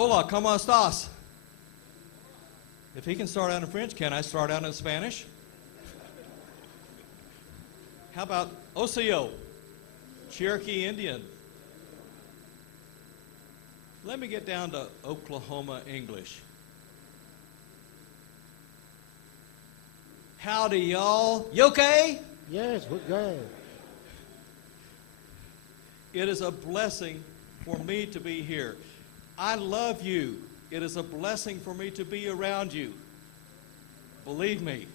Hola, ¿cómo estás? If he can start out in French, can I start out in Spanish? How about Oseo, Cherokee Indian? Let me get down to Oklahoma English. Howdy, y'all. You okay? Yes, we're good. It is a blessing for me to be here. I love you. It is a blessing for me to be around you. Believe me,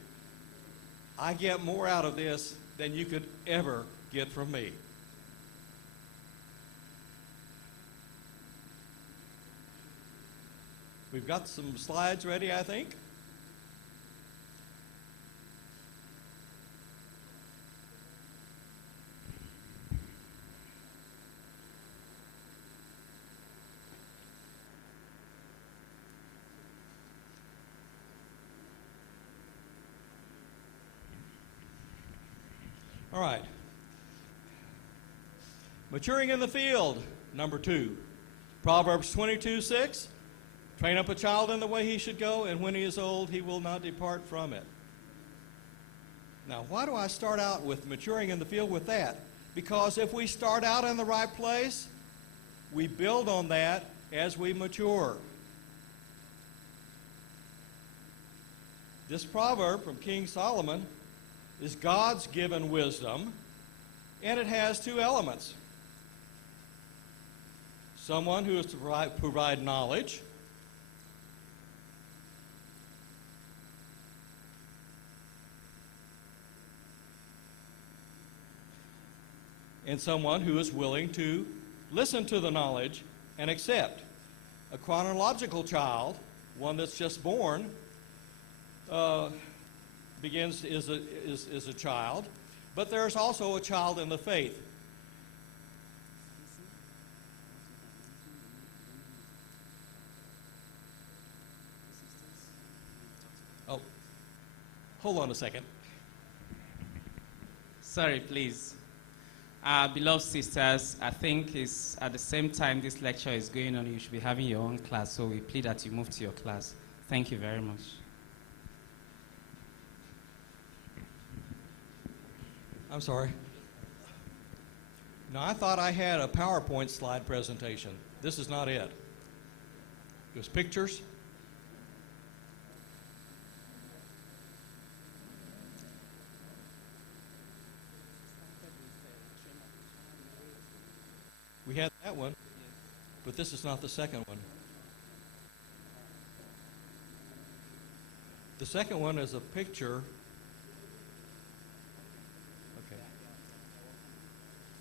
I get more out of this than you could ever get from me. We've got some slides ready, I think. All right. Maturing in the field, number 2. Proverbs 22:6. Train up a child in the way he should go, and when he is old, he will not depart from it. Now, why do I start out with maturing in the field with that? Because if we start out in the right place, we build on that as we mature. This proverb from King Solomon is God's given wisdom, and it has 2 elements. Someone who is to provide knowledge, and someone who is willing to listen to the knowledge and accept. A chronological child, one that's just born, is a child, but there's also a child in the faith. Oh, hold on a second. Sorry, please. Beloved sisters, I think it's at the same time this lecture is going on, you should be having your own class, so we plead that you move to your class. Thank you very much. I'm sorry. Now, I thought I had a PowerPoint slide presentation. This is not it. There's pictures. We had that one, but this is not the second one. The second one is a picture.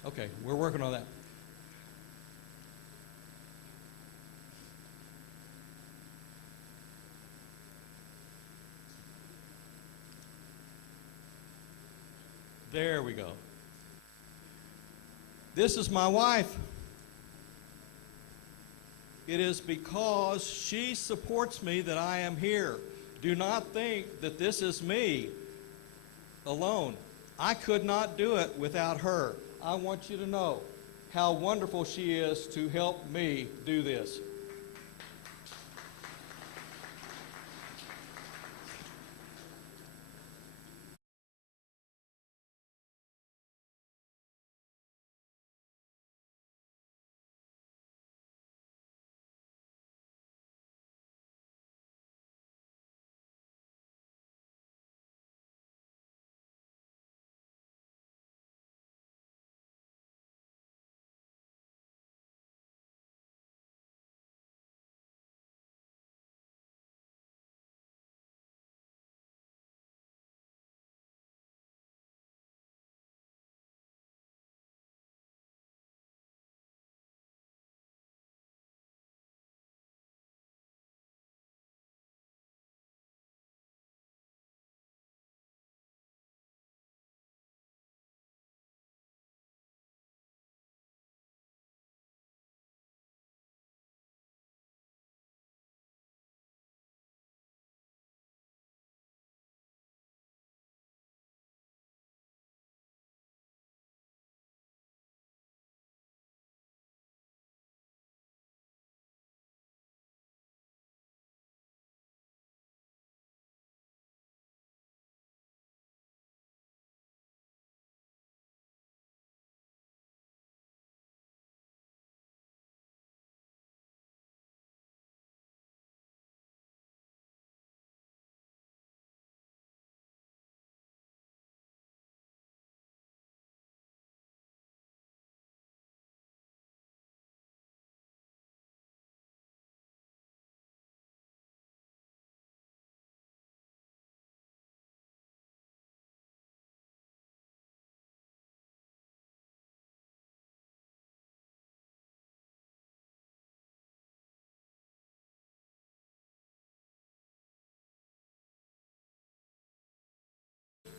Okay, we're working on that. There we go. This is my wife. It is because she supports me that I am here. Do not think that this is me alone. I could not do it without her. I want you to know how wonderful she is to help me do this.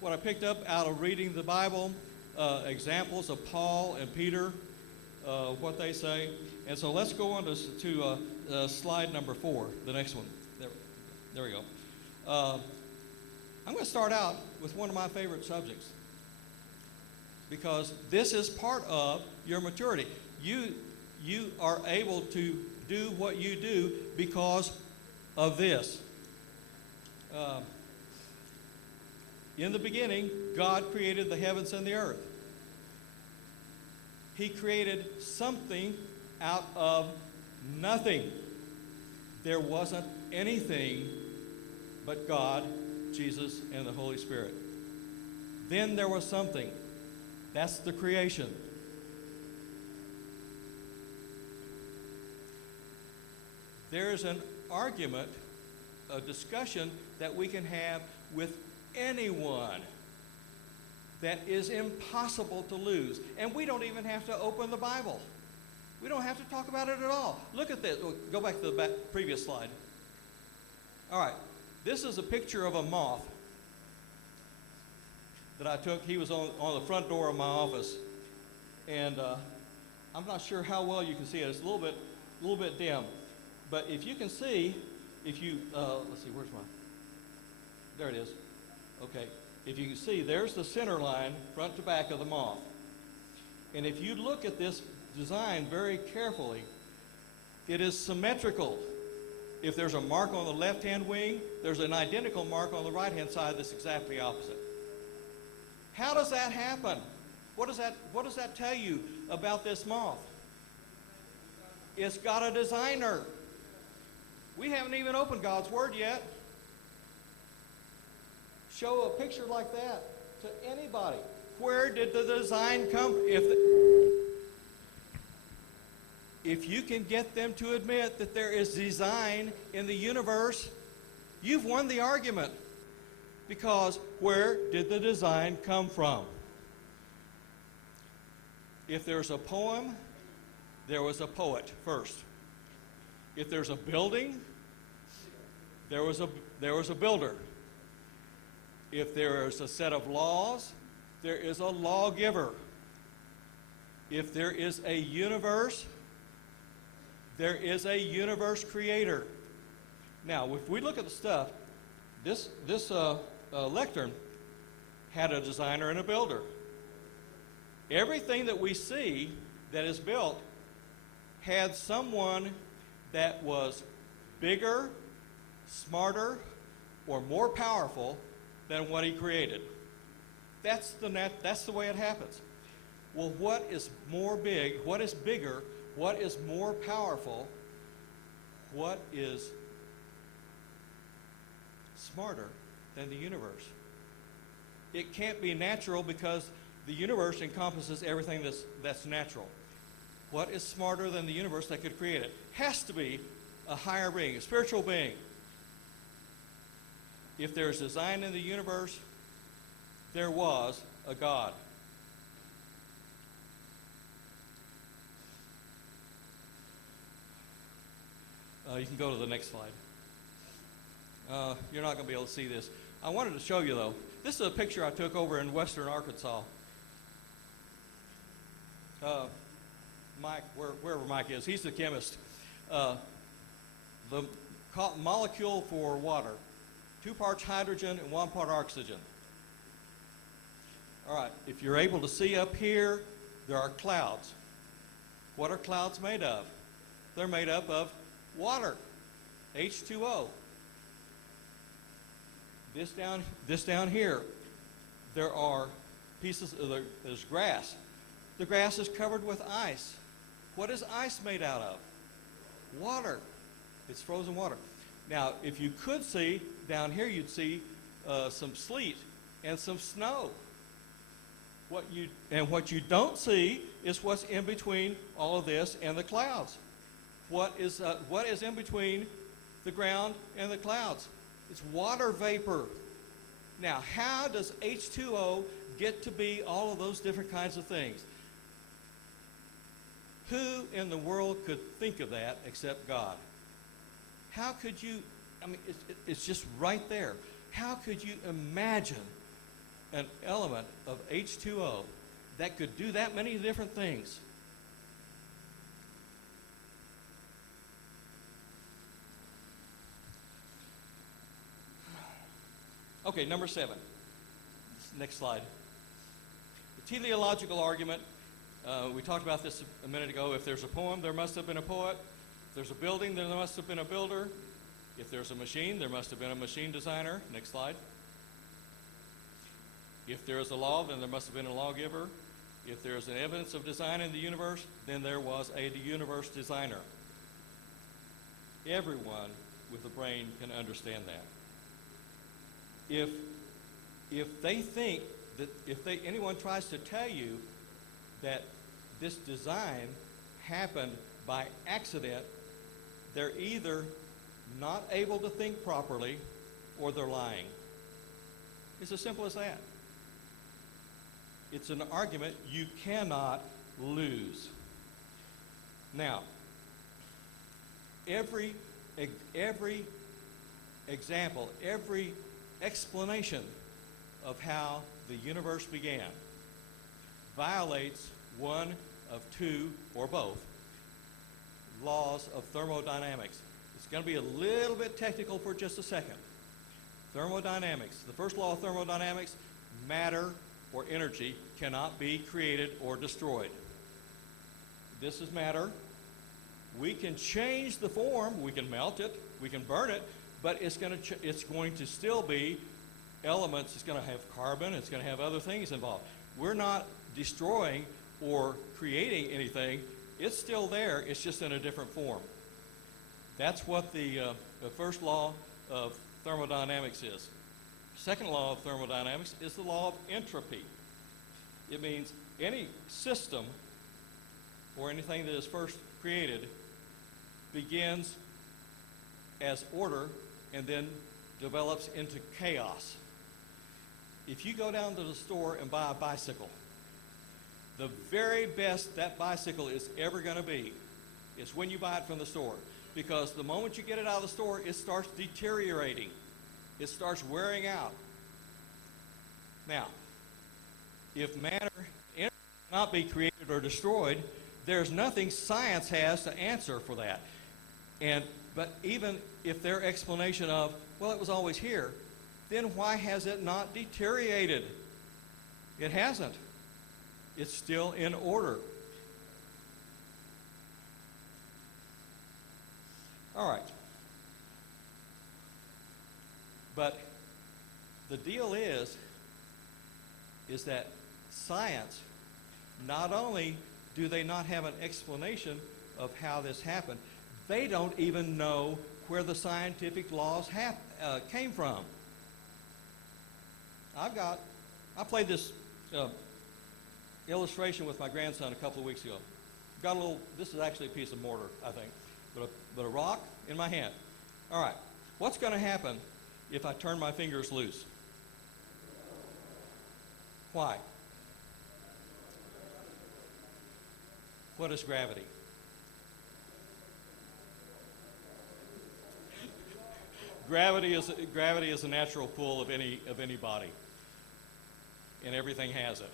what I picked up out of reading the Bible, examples of Paul and Peter, what they say. And so let's go on to slide number 4, the next one. There we go. I'm going to start out with one of my favorite subjects, because this is part of your maturity. You are able to do what you do because of this. In the beginning, God created the heavens and the earth. He created something out of nothing. There wasn't anything but God, Jesus, and the Holy Spirit. Then there was something. That's the creation. There is an argument, a discussion that we can have with anyone that is impossible to lose. And we don't even have to open the Bible. We don't have to talk about it at all. Look at this. Go back to the previous slide. All right. This is a picture of a moth that I took. He was on the front door of my office. And I'm not sure how well you can see it. It's a little bit dim. But if you can see, let's see, where's mine? There it is. Okay. If you can see, there's the center line, front to back of the moth. And if you look at this design very carefully, it is symmetrical. If there's a mark on the left-hand wing, there's an identical mark on the right-hand side that's exactly opposite. How does that happen? What does that tell you about this moth? It's got a designer. We haven't even opened God's Word yet. Show a picture like that to anybody. Where did the design come? If you can get them to admit that there is design in the universe, you've won the argument. Because where did the design come from? If there's a poem, there was a poet first. If there's a building, there was a builder. If there is a set of laws, there is a lawgiver. If there is a universe, there is a universe creator. Now, if we look at the stuff, this lectern had a designer and a builder. Everything that we see that is built had someone that was bigger, smarter, or more powerful than what he created. That's the way it happens. Well, what is more big? What is bigger? What is more powerful? What is smarter than the universe? It can't be natural because the universe encompasses everything that's natural. What is smarter than the universe that could create it? Has to be a higher being, a spiritual being. If there's design in the universe, there was a God. You can go to the next slide. You're not going to be able to see this. I wanted to show you, though. This is a picture I took over in western Arkansas. Mike, wherever Mike is, he's the chemist. The molecule for water, 2 parts hydrogen and 1 part oxygen. All right, if you're able to see up here, there are clouds. What are clouds made of? They're made up of water, H2O. This down here, there are pieces of there's grass. The grass is covered with ice. What is ice made out of? Water. It's frozen water. Now, if you could see, down here you'd see some sleet and some snow. What you don't see is what's in between all of this and the clouds. What is in between the ground and the clouds? It's water vapor. Now, how does H2O get to be all of those different kinds of things? Who in the world could think of that except God? How could you, it's just right there. How could you imagine an element of H2O that could do that many different things? Okay, number 7. Next slide. The teleological argument. We talked about this a minute ago. If there's a poem, there must have been a poet. If there's a building, there must have been a builder. If there's a machine, there must have been a machine designer. Next slide. If there is a law, then there must have been a lawgiver. If there is an evidence of design in the universe, then there was a universe designer. Everyone with a brain can understand that. If they think that anyone tries to tell you that this design happened by accident, they're either not able to think properly or they're lying. It's as simple as that. It's an argument you cannot lose. Now, every example, every explanation of how the universe began violates one of two, or both, laws of thermodynamics. It's going to be a little bit technical for just a second. Thermodynamics. The first law of thermodynamics, matter or energy cannot be created or destroyed. This is matter. We can change the form, we can melt it, we can burn it, but it's going to still be elements. It's going to have carbon, it's going to have other things involved. We're not destroying or creating anything. It's still there, it's just in a different form. That's what the first law of thermodynamics is. Second law of thermodynamics is the law of entropy. It means any system or anything that is first created begins as order and then develops into chaos. If you go down to the store and buy a bicycle, the very best that bicycle is ever going to be is when you buy it from the store. Because the moment you get it out of the store, it starts deteriorating. It starts wearing out. Now, if matter cannot be created or destroyed, there's nothing science has to answer for that. But even if their explanation of, well, it was always here, then why has it not deteriorated? It hasn't. It's still in order. All right. But the deal is that science, not only do they not have an explanation of how this happened, they don't even know where the scientific laws came from. I played this illustration with my grandson a couple of weeks ago. Got a little, this is actually a piece of mortar, I think, but a rock in my hand. All right, what's going to happen if I turn my fingers loose? Why? What is gravity? Gravity is a natural pull of any body, and everything has it.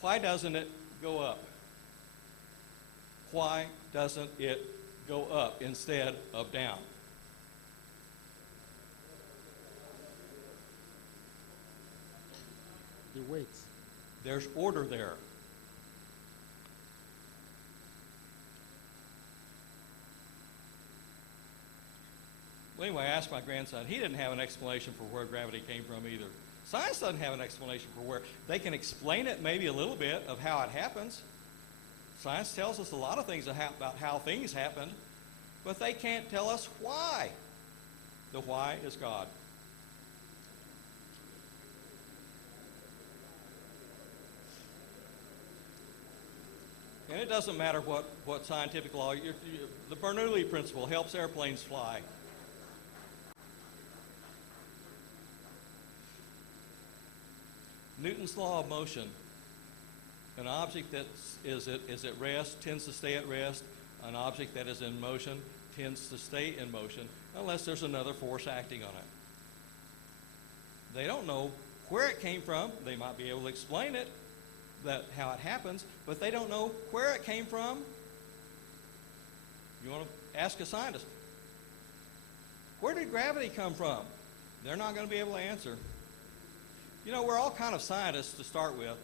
Why doesn't it go up? Why doesn't it go up instead of down? The weight. There's order there. Well, anyway, I asked my grandson. He didn't have an explanation for where gravity came from either. Science doesn't have an explanation for where. They can explain it maybe a little bit of how it happens. Science tells us a lot of things about how things happen, but they can't tell us why. The why is God. And it doesn't matter what scientific law. The Bernoulli principle helps airplanes fly. Newton's law of motion. An object that is at rest tends to stay at rest. An object that is in motion tends to stay in motion unless there's another force acting on it. They don't know where it came from. They might be able to explain it, how it happens, but they don't know where it came from. You want to ask a scientist, where did gravity come from? They're not going to be able to answer. You know, we're all kind of scientists to start with.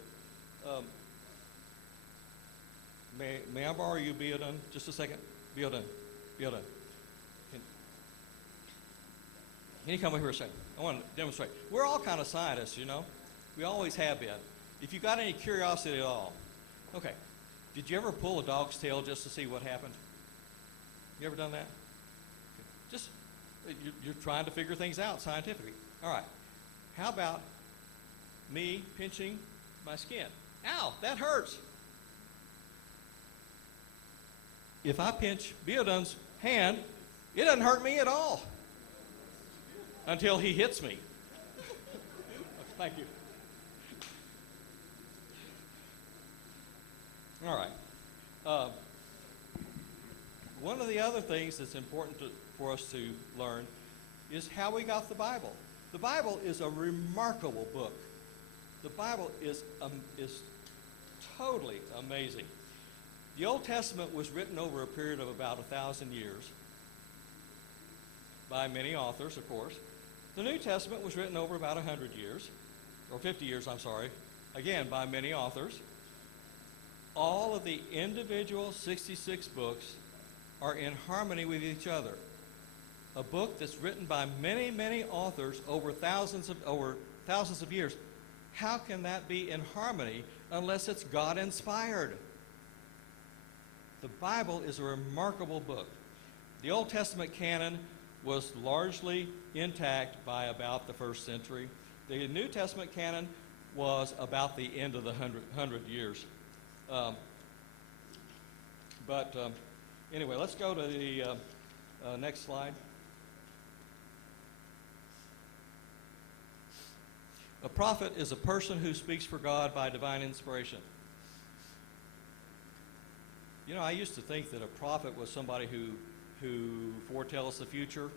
May I borrow you, Beodun, just a second? Beodun. Can you come over here a second? I want to demonstrate. We're all kind of scientists, you know. We always have been. If you've got any curiosity at all. Okay. Did you ever pull a dog's tail just to see what happened? You ever done that? Just, you're trying to figure things out scientifically. All right. How about me pinching my skin? Ow, that hurts. If I pinch Beodun's hand, it doesn't hurt me at all. Until he hits me. Thank you. All right. One of the other things that's important for us to learn is how we got the Bible. The Bible is a remarkable book. The Bible is totally amazing. The Old Testament was written over a period of about 1,000 years by many authors, of course. The New Testament was written over about 100 years, or 50 years, I'm sorry, again, by many authors. All of the individual 66 books are in harmony with each other. A book that's written by many, many authors over thousands of years. How can that be in harmony unless it's God-inspired? The Bible is a remarkable book. The Old Testament canon was largely intact by about the 1st century. The New Testament canon was about the end of the 100 years. Anyway, let's go to the next slide. A prophet is a person who speaks for God by divine inspiration. You know, I used to think that a prophet was somebody who foretells the future.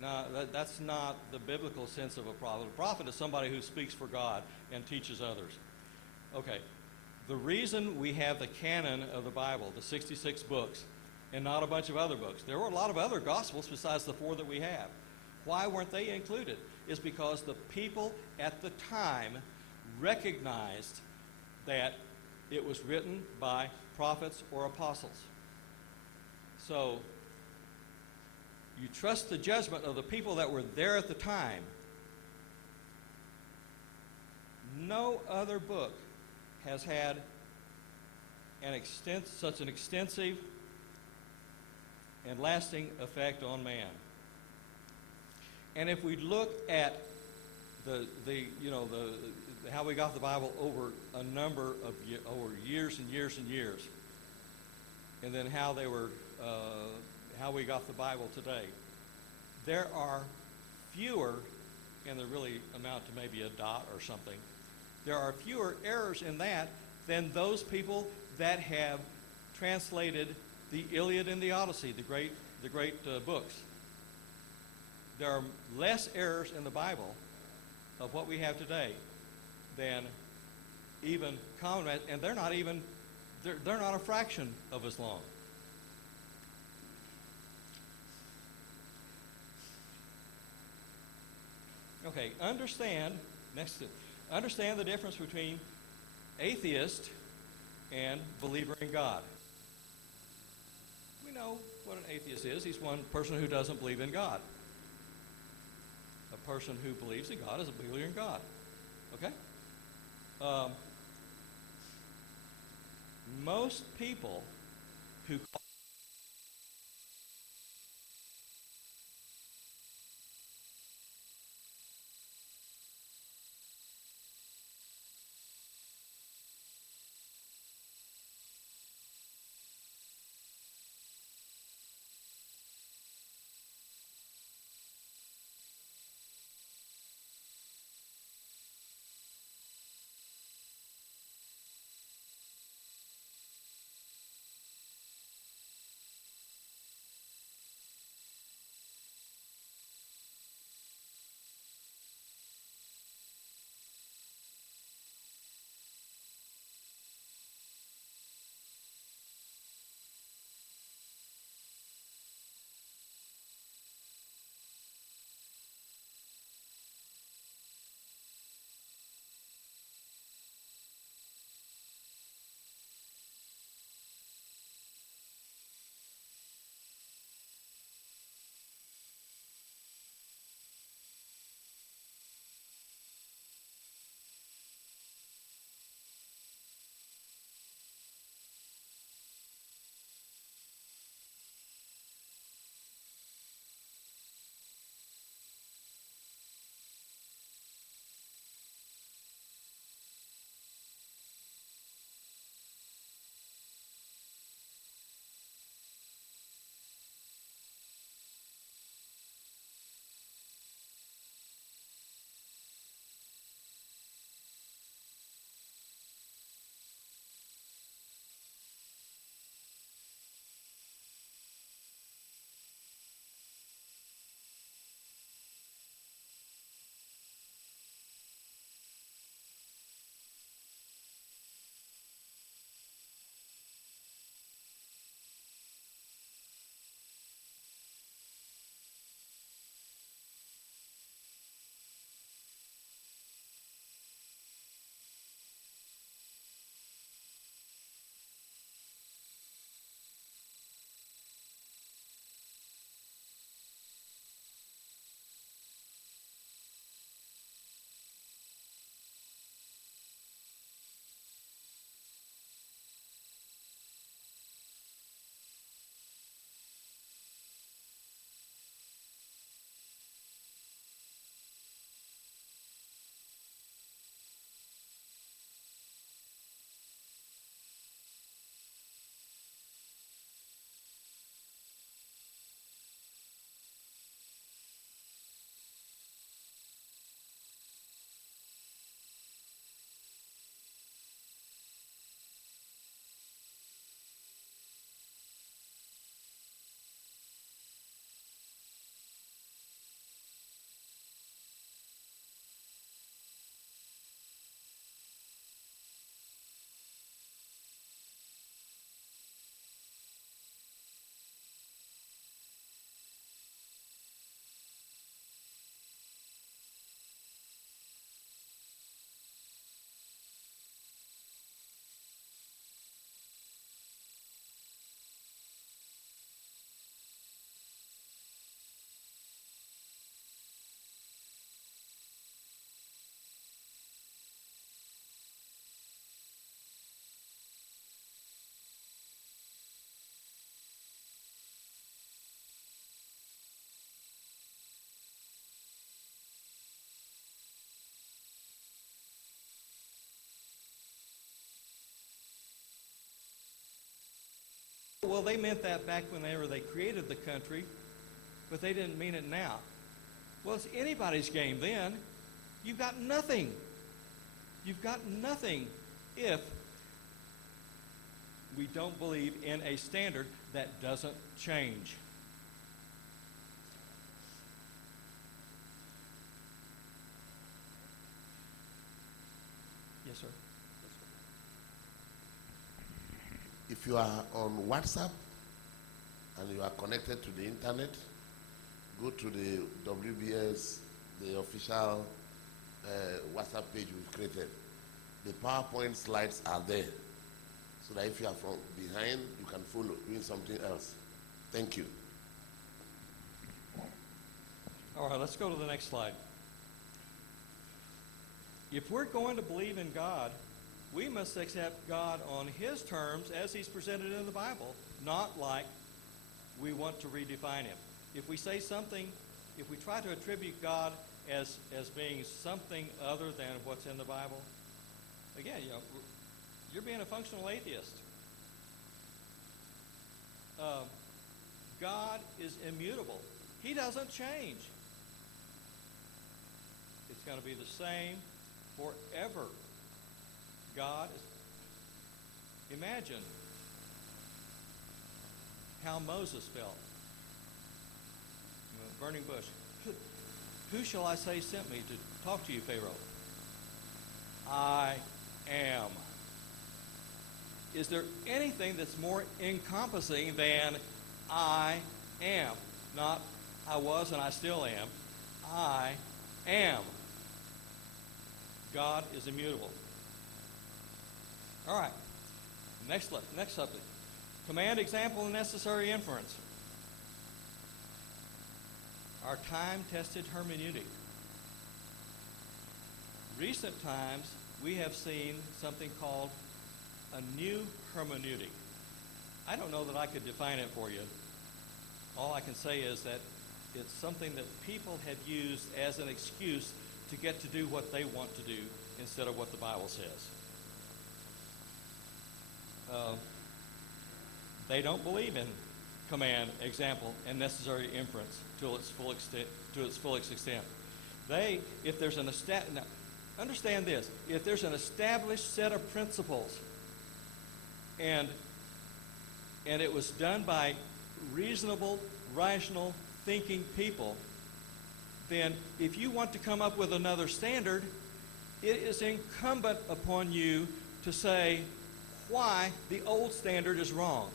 No, that's not the biblical sense of a prophet. A prophet is somebody who speaks for God and teaches others. Okay, the reason we have the canon of the Bible, the 66 books, and not a bunch of other books. There were a lot of other gospels besides the 4 that we have. Why weren't they included? Is because the people at the time recognized that it was written by prophets or apostles. So you trust the judgment of the people that were there at the time. No other book has had such an extensive and lasting effect on man. And if we look at how we got the Bible over a number of years and years and years, and then how we got the Bible today, there are fewer, and they really amount to maybe a dot or something. There are fewer errors in that than those people that have translated the Iliad and the Odyssey, the great books. There are less errors in the Bible of what we have today than even common, and they're not a fraction of as long. Okay, understand the difference between atheist and believer in God. We know what an atheist is. He's one person who doesn't believe in God. A person who believes in God is a believer in God. Okay? Most people who Well, they meant that back whenever they created the country, but they didn't mean it now. Well, it's anybody's game then. You've got nothing. You've got nothing if we don't believe in a standard that doesn't change. Yes, sir. If you are on WhatsApp and you are connected to the internet, go to the WBS, the official WhatsApp page we've created. The PowerPoint slides are there, so that if you are from behind, you can follow, doing something else. Thank you. All right, let's go to the next slide. If we're going to believe in God, we must accept God on His terms as He's presented in the Bible, not like we want to redefine Him. If we say something, if we try to attribute God as being something other than what's in the Bible, again, you're being a functional atheist. God is immutable. He doesn't change. It's going to be the same forever. God is. Imagine how Moses felt. Burning bush. Who shall I say sent me to talk to you, Pharaoh? I am. Is there anything that's more encompassing than I am? Not I was and I still am. I am. God is immutable. All right. Next subject. Command, example, and necessary inference. Our time-tested hermeneutic. Recent times, we have seen something called a new hermeneutic. I don't know that I could define it for you. All I can say is that it's something that people have used as an excuse to get to do what they want to do instead of what the Bible says. They don't believe in command, example, and necessary inference to its fullest extent. If there's an now, understand this: if there's an established set of principles, and it was done by reasonable, rational thinking people, then if you want to come up with another standard, it is incumbent upon you to say why the old standard is wrong.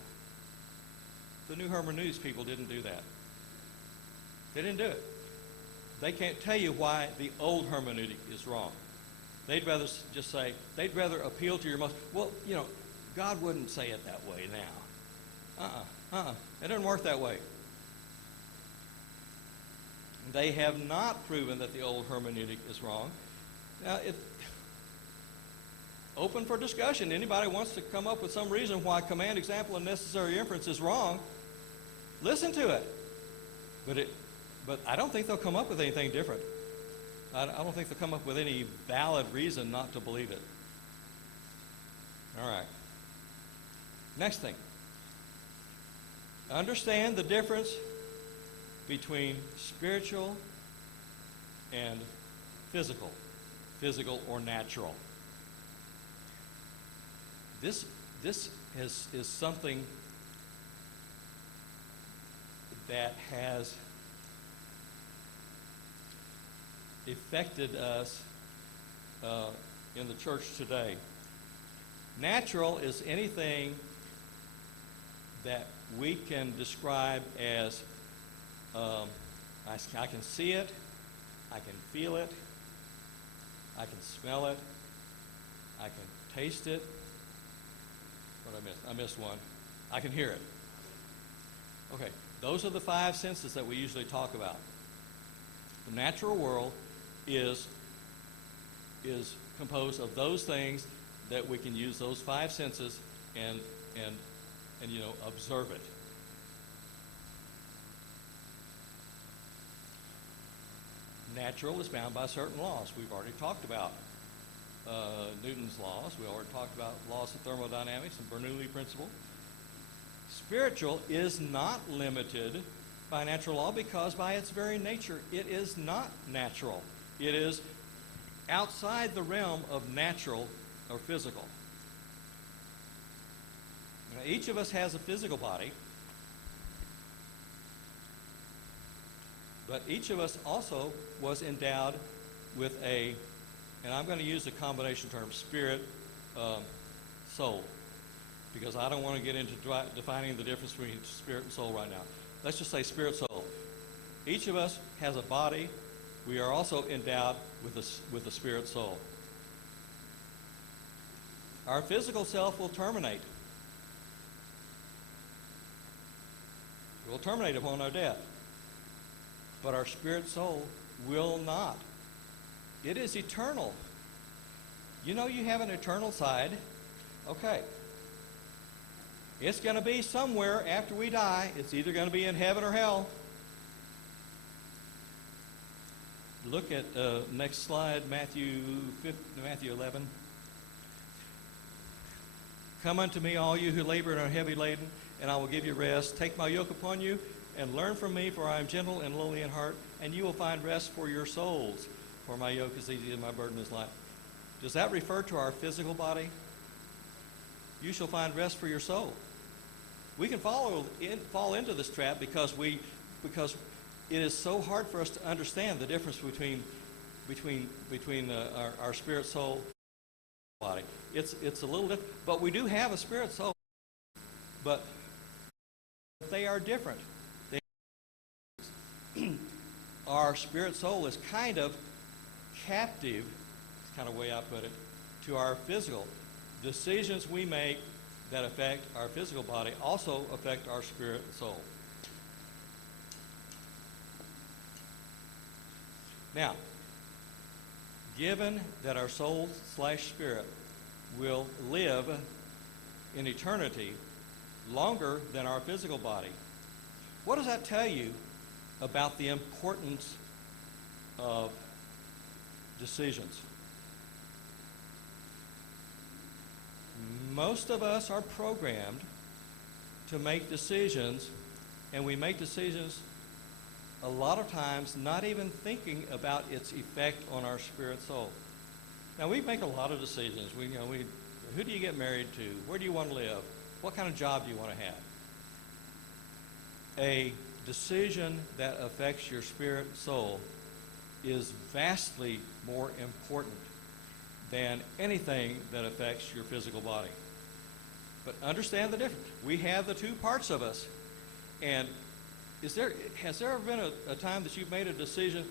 The new hermeneutics people didn't do that. They didn't do it. They can't tell you why the old hermeneutic is wrong. They'd rather just say, they'd rather appeal to your most, well, God wouldn't say it that way now. It doesn't work that way. They have not proven that the old hermeneutic is wrong. Now, open for discussion. Anybody wants to come up with some reason why command, example, and necessary inference is wrong, listen to it. But I don't think they'll come up with anything different. I don't think they'll come up with any valid reason not to believe it. All right. Next thing. Understand the difference between spiritual and physical or natural. This is something that has affected us in the church today. Natural is anything that we can describe as I can see it, I can feel it, I can smell it, I can taste it. What did I miss? I missed one. I can hear it. Okay, those are the five senses that we usually talk about. The natural world is composed of those things that we can use those five senses and observe it. Natural is bound by certain laws. We've already talked about Newton's laws. We already talked about laws of thermodynamics and Bernoulli principle. Spiritual is not limited by natural law because by its very nature it is not natural. It is outside the realm of natural or physical. Now, each of us has a physical body, but each of us also was endowed with a, and I'm going to use the combination term, spirit, soul, because I don't want to get into defining the difference between spirit and soul right now. Let's just say spirit, soul. Each of us has a body. We are also endowed with a spirit soul. Our physical self will terminate. It will terminate upon our death. But our spirit soul will not. It is eternal. You know you have an eternal side. Okay. It's going to be somewhere after we die. It's either going to be in heaven or hell. Look at next slide, Matthew 11. Come unto me, all you who labor and are heavy laden, and I will give you rest. Take my yoke upon you and learn from me, for I am gentle and lowly in heart, and you will find rest for your souls. For my yoke is easy and my burden is light. Does that refer to our physical body? You shall find rest for your soul. We can fall into this trap because it is so hard for us to understand the difference between our spirit, soul, body. It's a little different, but we do have a spirit, soul, but they are different. Our spirit, soul is kind of captive, it's kind of the way I put it, to our physical. Decisions we make that affect our physical body also affect our spirit and soul. Now, given that our soul/spirit will live in eternity longer than our physical body, what does that tell you about the importance of decisions? Most of us are programmed to make decisions, and we make decisions a lot of times not even thinking about its effect on our spirit soul. Now, we make a lot of decisions. Who do you get married to? Where do you want to live? What kind of job do you want to have? A decision that affects your spirit soul is vastly more important than anything that affects your physical body. But understand the difference. We have the two parts of us. And has there ever been a time that you've made a decision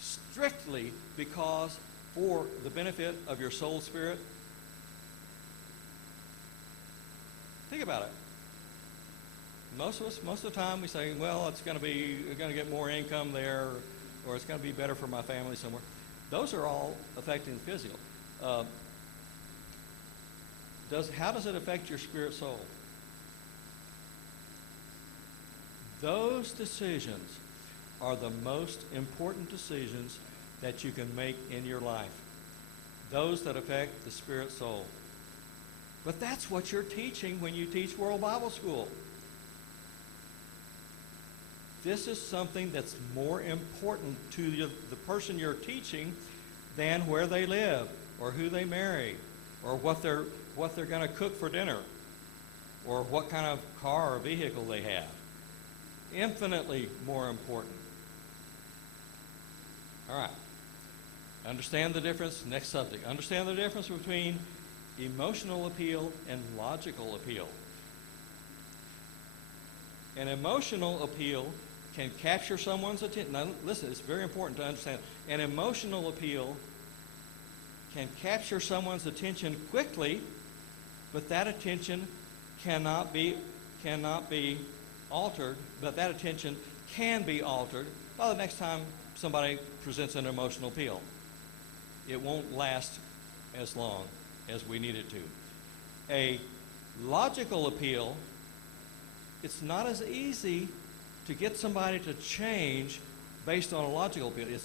strictly because for the benefit of your soul spirit? Think about it. Most of the time we say, well, we're going to get more income there, or it's going to be better for my family somewhere. Those are all affecting the physical. How does it affect your spirit soul? Those decisions are the most important decisions that you can make in your life. Those that affect the spirit soul. But that's what you're teaching when you teach World Bible School. This is something that's more important to the person you're teaching than where they live, or who they marry, or what they're going to cook for dinner, or what kind of car or vehicle they have. Infinitely more important. All right. Understand the difference. Next subject. Understand the difference between emotional appeal and logical appeal. An emotional appeal can capture someone's attention. Now, listen, it's very important to understand. An emotional appeal can capture someone's attention quickly, but that attention cannot be altered, but that attention can be altered by the next time somebody presents an emotional appeal. It won't last as long as we need it to. A logical appeal, it's not as easy to get somebody to change based on a logical appeal. It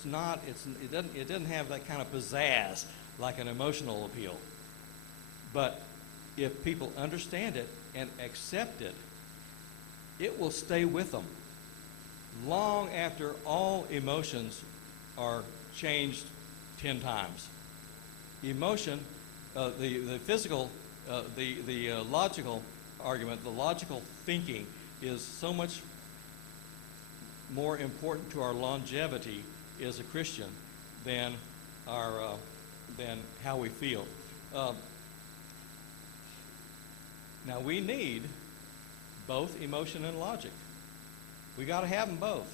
doesn't have that kind of pizzazz like an emotional appeal. But if people understand it and accept it, it will stay with them long after all emotions are changed 10 times. Emotion, the physical, the logical argument, the logical thinking is so much more important to our longevity as a Christian than than how we feel. Now we need both emotion and logic. We got to have them both.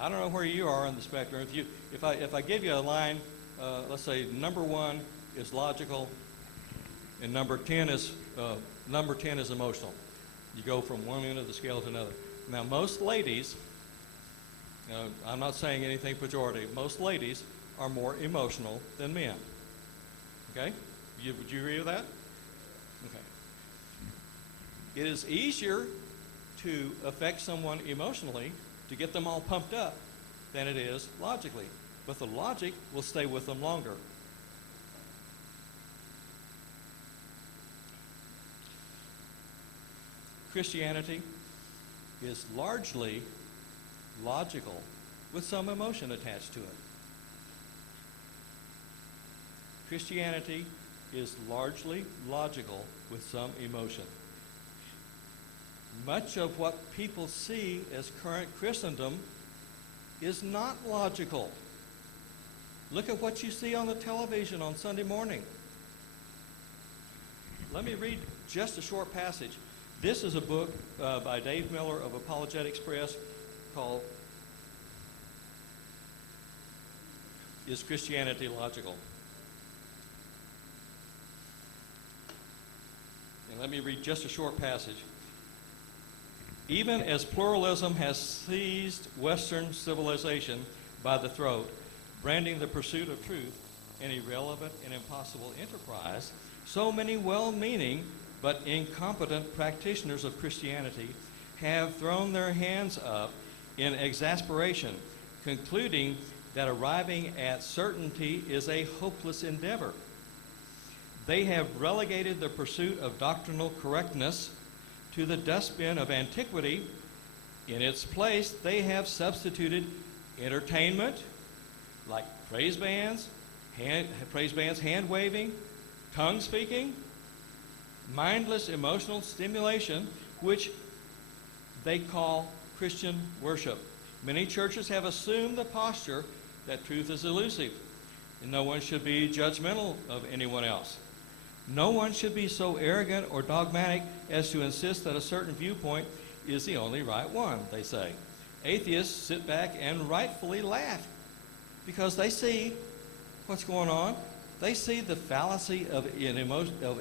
I don't know where you are on the spectrum. If I give you a line, let's say number 1 is logical, and number 10 is emotional. You go from one end of the scale to another. Now most ladies, I'm not saying anything pejorative, most ladies are more emotional than men. Okay? Would you agree with that? Okay. It is easier to affect someone emotionally, to get them all pumped up, than it is logically. But the logic will stay with them longer. Christianity is largely logical with some emotion attached to it. Christianity is largely logical with some emotion. Much of what people see as current Christendom is not logical. Look at what you see on the television on Sunday morning. Let me read just a short passage. This is a book by Dave Miller of Apologetics Press called Is Christianity Logical? And let me read just a short passage. Even as pluralism has seized Western civilization by the throat, branding the pursuit of truth an irrelevant and impossible enterprise, so many well-meaning but incompetent practitioners of Christianity have thrown their hands up in exasperation, concluding that arriving at certainty is a hopeless endeavor. They have relegated the pursuit of doctrinal correctness to the dustbin of antiquity. In its place, they have substituted entertainment, like praise bands, hand waving, tongue speaking, mindless emotional stimulation, which they call Christian worship. Many churches have assumed the posture that truth is elusive, and no one should be judgmental of anyone else. No one should be so arrogant or dogmatic as to insist that a certain viewpoint is the only right one, they say. Atheists sit back and rightfully laugh because they see what's going on. They see the fallacy of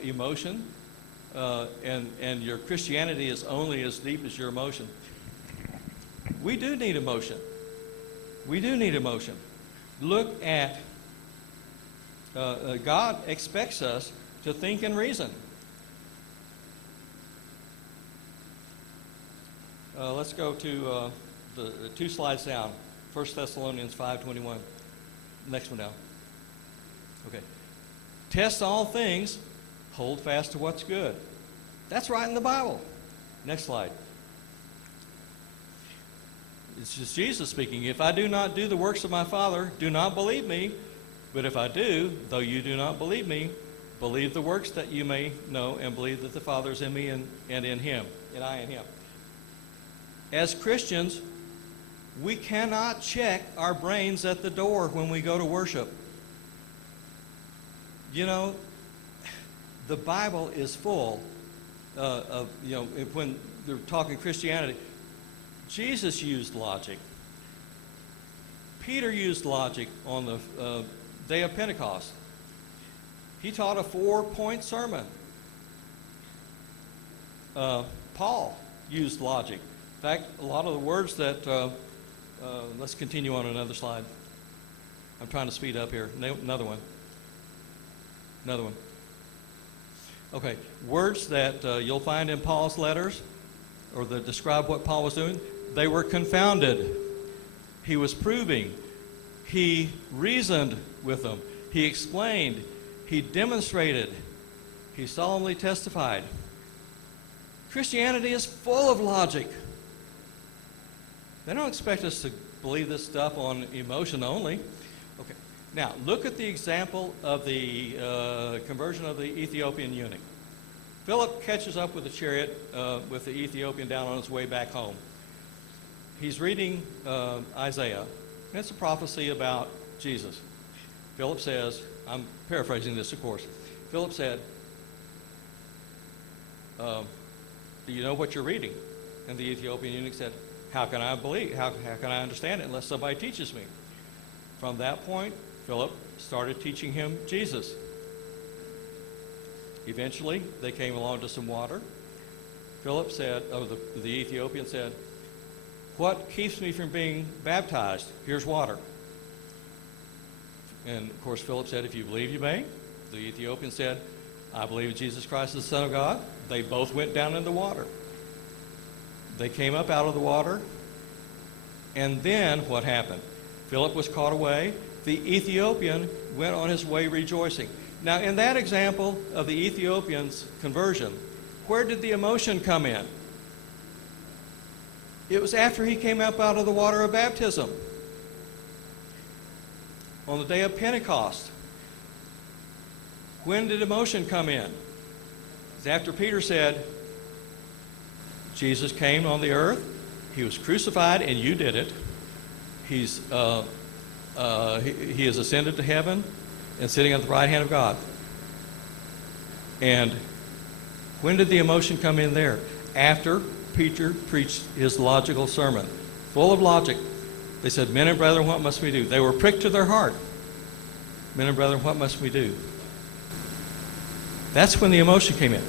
emotion, and your Christianity is only as deep as your emotion. We do need emotion. We do need emotion. Look at, God expects us to think and reason. Let's go to the 2 slides down. 1 Thessalonians 5:21. Next one down. Okay. Test all things, hold fast to what's good. That's right in the Bible. Next slide. It's just Jesus speaking. If I do not do the works of my Father, do not believe me. But if I do, though you do not believe me, believe the works that you may know, and believe that the Father is in me and in him, and I in him. As Christians, we cannot check our brains at the door when we go to worship. You know, the Bible is full of, when they're talking Christianity, Jesus used logic. Peter used logic on the day of Pentecost. He taught a 4-point sermon. Paul used logic. In fact, a lot of the words that, let's continue on another slide. I'm trying to speed up here. Another one. Okay, words that you'll find in Paul's letters, or that describe what Paul was doing, they were confounded. He was proving. He reasoned with them. He explained. He demonstrated. He solemnly testified. Christianity is full of logic. They don't expect us to believe this stuff on emotion only. Okay, now look at the example of the conversion of the Ethiopian eunuch. Philip catches up with the chariot with the Ethiopian down on his way back home. He's reading Isaiah, and it's a prophecy about Jesus. Philip says, I'm paraphrasing this, of course. Philip said, do you know what you're reading? And the Ethiopian eunuch said, how can I believe? How can I understand it unless somebody teaches me? From that point, Philip started teaching him Jesus. Eventually, they came along to some water. Philip said, the Ethiopian said, what keeps me from being baptized? Here's water. And of course, Philip said, if you believe, you may. The Ethiopian said, I believe Jesus Christ is the Son of God. They both went down in the water. They came up out of the water. And then what happened? Philip was caught away. The Ethiopian went on his way rejoicing. Now, in that example of the Ethiopian's conversion, where did the emotion come in? It was after he came up out of the water of baptism. On the day of Pentecost. When did emotion come in? It's after Peter said, Jesus came on the earth, he was crucified, and you did it. He has ascended to heaven and sitting at the right hand of God. And when did the emotion come in there? After Peter preached his logical sermon, full of logic. They said, men and brethren, what must we do? They were pricked to their heart. Men and brethren, what must we do? That's when the emotion came in.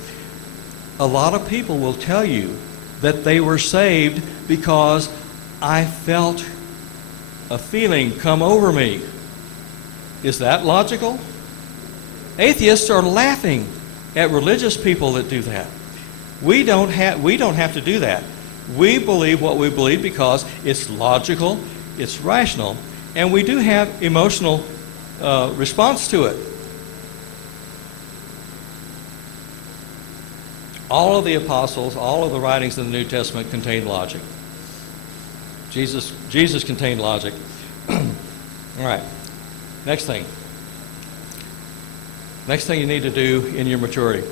A lot of people will tell you that they were saved because I felt a feeling come over me. Is that logical? Atheists are laughing at religious people that do that. We don't have to do that. We believe what we believe because it's logical, it's rational, and we do have emotional response to it. All of the apostles, all of the writings in the New Testament contain logic. Jesus contained logic. All right. Next thing. Next thing you need to do in your maturity.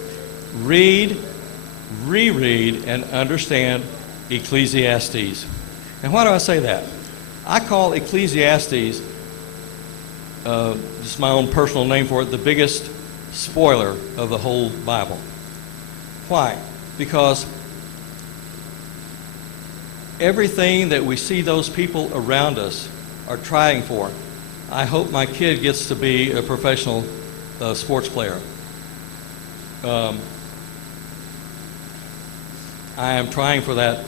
Read, reread, and understand Ecclesiastes. And why do I say that? I call Ecclesiastes, just my own personal name for it, the biggest spoiler of the whole Bible. Why? Because everything that we see those people around us are trying for. I hope my kid gets to be a professional sports player. I am trying for that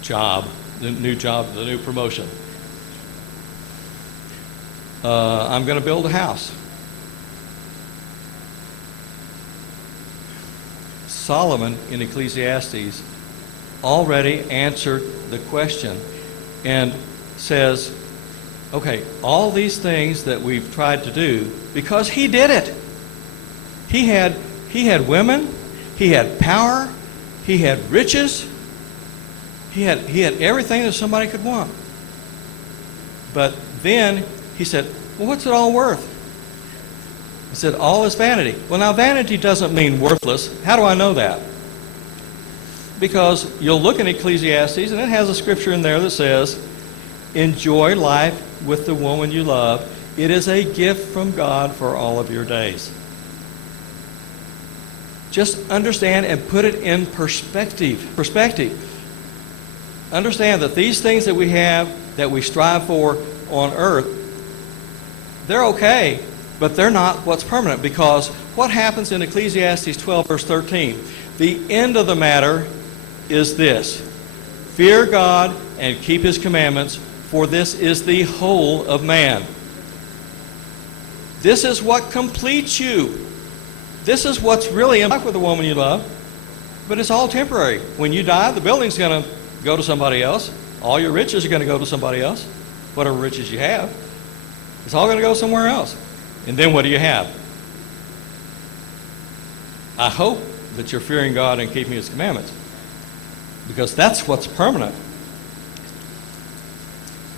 job, the new promotion. I'm going to build a house. Solomon in Ecclesiastes already answered the question and says, okay, all these things that we've tried to do, because he did it. He had women, he had power, he had riches, he had everything that somebody could want. But then he said, well, what's it all worth? He said, all is vanity. Well, now vanity doesn't mean worthless. How do I know that? Because you'll look in Ecclesiastes and it has a scripture in there that says, enjoy life with the woman you love. It is a gift from God for all of your days. Just understand and put it in perspective. Understand that these things that we have, that we strive for on earth, they're okay, but they're not what's permanent. Because what happens in Ecclesiastes 12, verse 13? The end of the matter is this: fear God and keep his commandments, for this is the whole of man. This is what completes you. This is what's really in life with the woman you love. But it's all temporary. When you die, the building's going to go to somebody else. All your riches are going to go to somebody else. Whatever riches you have, it's all going to go somewhere else. And then what do you have? I hope that you're fearing God and keeping his commandments. because that's what's permanent.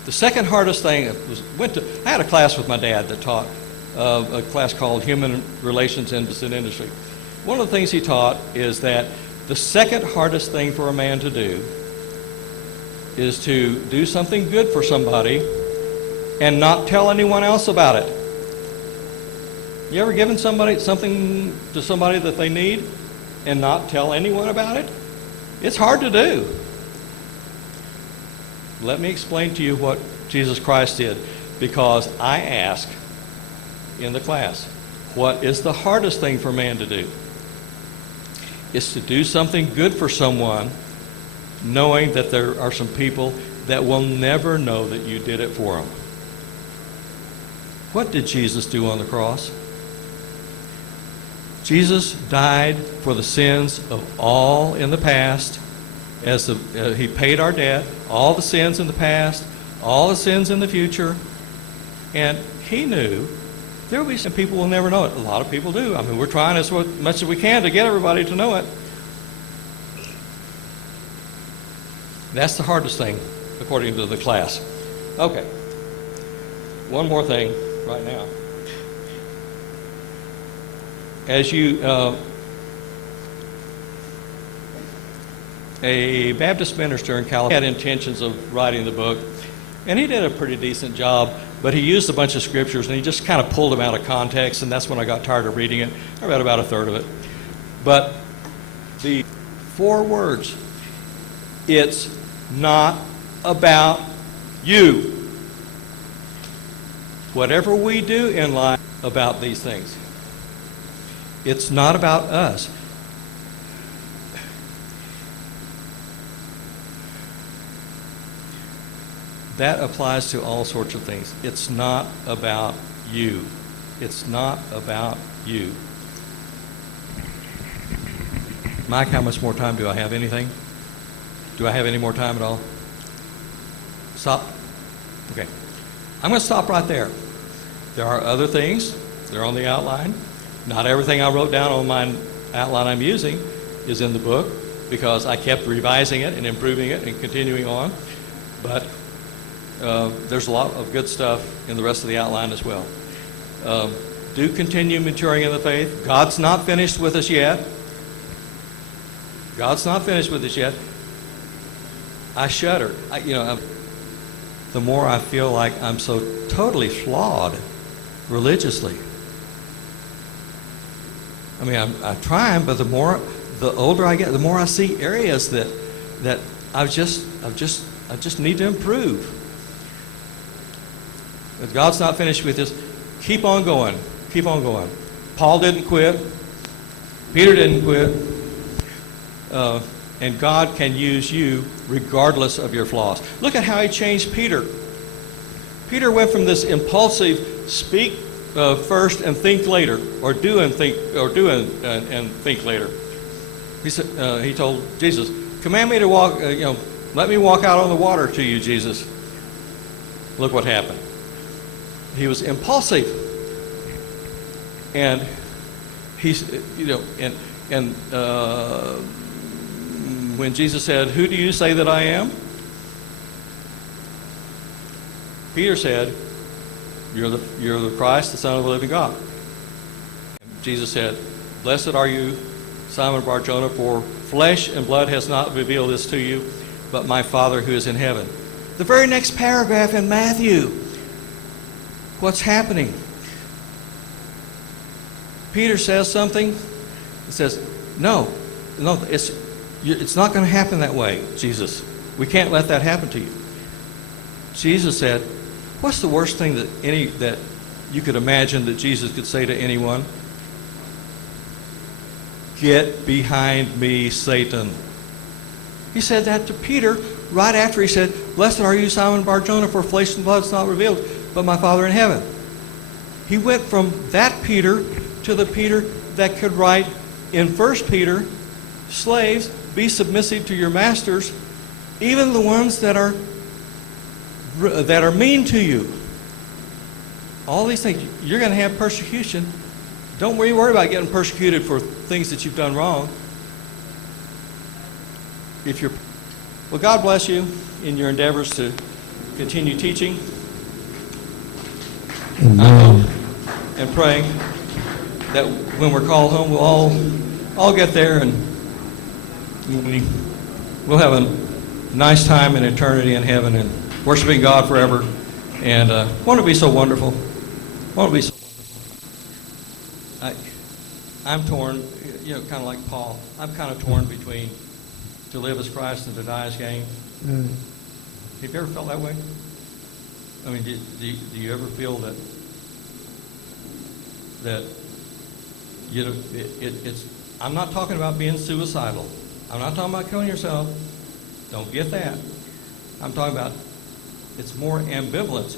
The second hardest thing I had a class with my dad that taught a class called Human Relations in the Industry. One of the things he taught is that the second hardest thing for a man to do is to do something good for somebody and not tell anyone else about it. You ever given something to somebody that they need and not tell anyone about it? It's hard to do. Let me explain to you what Jesus Christ did, because I asked in the class, what is the hardest thing for man to do? It's to do something good for someone, knowing that there are some people that will never know that you did it for them. What did Jesus do on the cross? Jesus died for the sins of all in the past, as he paid our debt, all the sins in the past, all the sins in the future, and he knew there will be some people who will never know it. A lot of people do. I mean, we're trying as much as we can to get everybody to know it. That's the hardest thing, according to the class. Okay. One more thing right now. As a Baptist minister in California had intentions of writing the book, and he did a pretty decent job, but he used a bunch of scriptures, and he just kind of pulled them out of context, and that's when I got tired of reading it. I read about a third of it. But the 4 words, it's not about you. Whatever we do in life about these things, it's not about us. That applies to all sorts of things. It's not about you. It's not about you. Mike, how much more time do I have? Anything? Do I have any more time at all? Stop? Okay. I'm going to stop right there. There are other things. They're on the outline. Not everything I wrote down on my outline I'm using is in the book, because I kept revising it and improving it and continuing on. But there's a lot of good stuff in the rest of the outline as well. Do continue maturing in the faith. God's not finished with us yet. God's not finished with us yet. I shudder. The more I feel like I'm so totally flawed religiously. I mean, I'm trying, but the older I get, the more I see areas that I just need to improve. If God's not finished with us, keep on going. Keep on going. Paul didn't quit. Peter didn't quit. And God can use you regardless of your flaws. Look at how he changed Peter. Peter went from this impulsive speak first and think later, or do and think later. He said, he told Jesus, "Command me to walk. Let me walk out on the water to you, Jesus." Look what happened. He was impulsive, and he's when Jesus said, "Who do you say that I am?" Peter said, You're the Christ, the Son of the living God. And Jesus said, "Blessed are you, Simon Bar-Jonah, for flesh and blood has not revealed this to you, but my Father who is in heaven." The very next paragraph in Matthew, what's happening? Peter says something. He says, no, it's not going to happen that way, Jesus. We can't let that happen to you. Jesus said, what's the worst thing that you could imagine that Jesus could say to anyone? "Get behind me, Satan." He said that to Peter right after he said, "Blessed are you, Simon Bar-Jonah, for flesh and blood is not revealed, but my Father in heaven." He went from that Peter to the Peter that could write in 1 Peter, "Slaves, be submissive to your masters, even the ones that are mean to you." All these things. You're going to have persecution. Don't worry about getting persecuted for things that you've done wrong. Well, God bless you in your endeavors to continue teaching. I hope and pray that when we're called home, we'll all get there and we'll have a nice time in eternity in heaven and worshiping God forever. And won't it be so wonderful? Won't it be so wonderful? I'm torn, kind of like Paul. I'm kind of torn between to live as Christ and to die as gain. Have you ever felt that way? I mean, do you ever feel that it's? I'm not talking about being suicidal. I'm not talking about killing yourself. Don't get that. I'm talking about it's more ambivalence.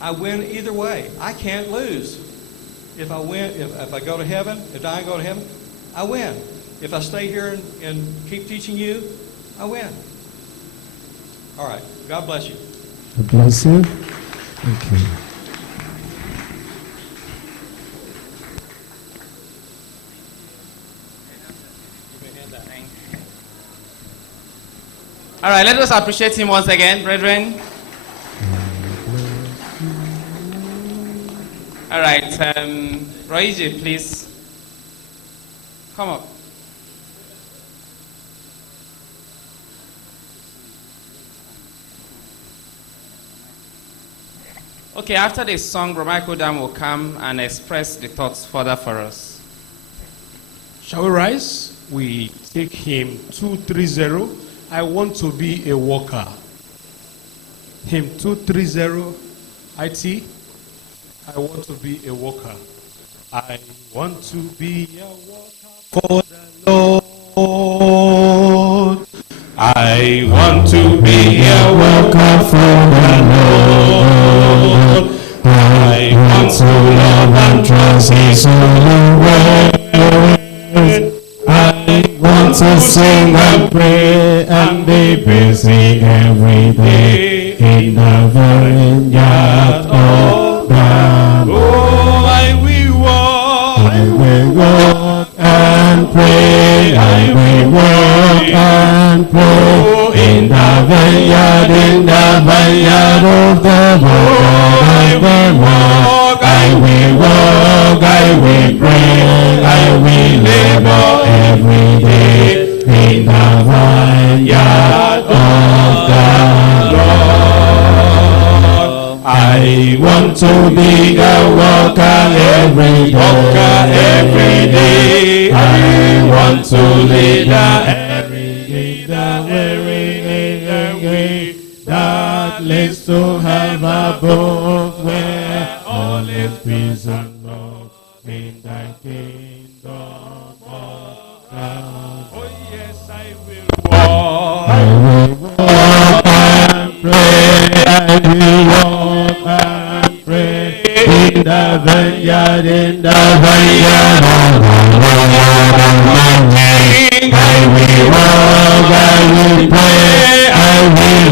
I win either way. I can't lose. If I win, if I go to heaven, if I go to heaven, I win. If I stay here and keep teaching you, I win. All right. God bless you. God bless you. Thank you. All right, let us appreciate him once again, brethren. All right, Royji, please come up. Okay, after this song, Brother Michael Dam will come and express the thoughts further for us. Shall we rise? We take hymn 230. I want to be a worker. Hymn 230, IT. I want to be a worker. I want to be a worker for the Lord. I want to be a worker for the Lord. I want to love and trust His holy word. I want to sing and pray and be busy every day in the vineyard of God. Oh, I will walk and pray. I will walk and pray in the vineyard of the Lord. I will walk, I will walk, I will pray, I will labor every day in the vineyard of the Lord. I want to be a worker every day. I want to lead every way that leads to heaven above, where all is peace and love in thy kingdom of God. Oh yes, I will walk. I will walk and pray. I will walk and pray in the vineyard of the Lord. I will walk, I will pray, I will